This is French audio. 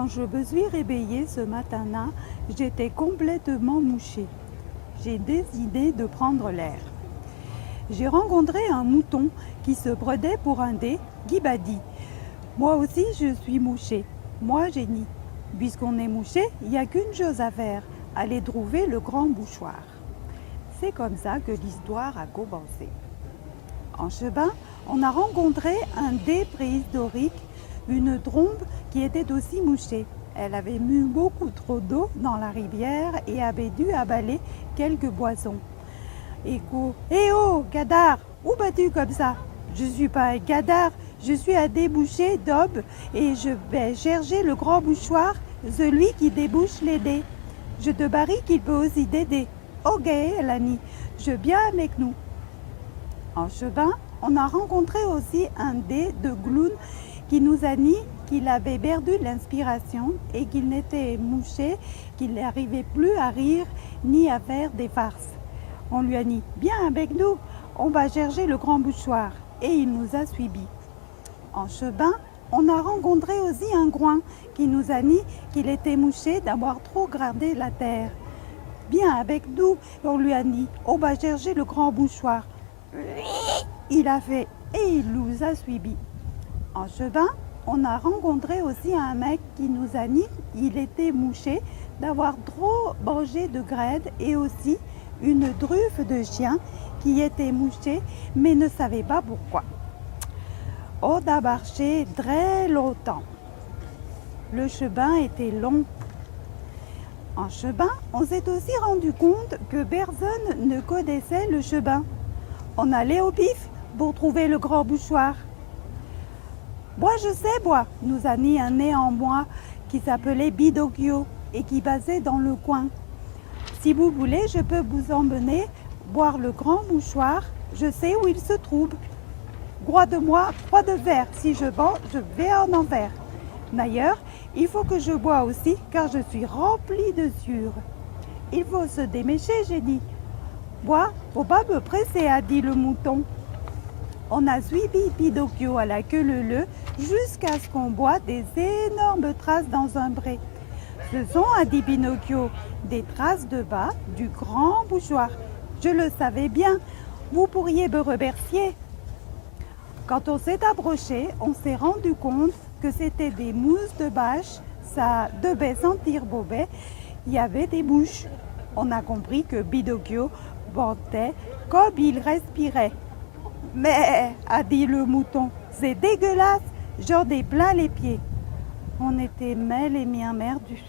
Quand je me suis réveillée ce matin-là, j'étais complètement mouchée. J'ai décidé de prendre l'air. J'ai rencontré un mouton qui se prenait pour un dé, qui m'a dit « Moi aussi je suis mouché, moi génie. Puisqu'on est mouché, il n'y a qu'une chose à faire, aller trouver le grand bouchoir. » C'est comme ça que l'histoire a commencé. En chemin, on a rencontré un dé préhistorique, une trompe qui était aussi mouchée. Elle avait bu beaucoup trop d'eau dans la rivière et avait dû avaler quelques boissons. Écho, eh oh, gadard, où vas-tu comme ça? Je ne suis pas un gadard, je suis un débouché d'aube et je vais chercher le grand bouchoir, celui qui débouche les dés. Je te parie qu'il peut aussi t'aider. Ok, l'ami, je viens avec nous. En chemin, on a rencontré aussi un dé de Gloun qui nous a dit qu'il avait perdu l'inspiration et qu'il n'était mouché, qu'il n'arrivait plus à rire ni à faire des farces. On lui a dit « Viens avec nous, on va chercher le grand bouchoir » et il nous a suivis. En chemin, on a rencontré aussi un groin qui nous a dit qu'il était mouché d'avoir trop gardé la terre. « Viens avec nous » on lui a dit « On va chercher le grand bouchoir » il a fait et il nous a suivis. En chemin, on a rencontré aussi un mec qui nous a dit qu'il était mouché d'avoir trop mangé de graines et aussi une truffe de chien qui était mouchée mais ne savait pas pourquoi. On a marché très longtemps. Le chemin était long. En chemin, on s'est aussi rendu compte que personne ne connaissait le chemin. On allait au pif pour trouver le grand bouchoir. Moi je sais, moi, nous a dit un néanmoins qui s'appelait Bidocchio et qui passait dans le coin. Si vous voulez, je peux vous emmener boire le grand bouchoir, je sais où il se trouve. Croix de moi, croix de fer, si je bois, je vais en enfer. D'ailleurs, il faut que je bois aussi, car je suis rempli de sueur. Il faut se démêcher, j'ai dit. Bois, faut pas me presser, a dit le mouton. On a suivi Pinocchio à la queue leu-leu jusqu'à ce qu'on voit des énormes traces dans un pré. Ce sont, a dit Pinocchio, des traces de bas du grand bouchoir. Je le savais bien, vous pourriez me remercier. Quand on s'est approché, on s'est rendu compte que c'était des mousses de bâche, ça devait sentir mauvais, il y avait des bouches. On a compris que Pinocchio ventait comme il respirait. Mais, a dit le mouton, c'est dégueulasse, j'en ai plein les pieds. On était mêle et bien merdus.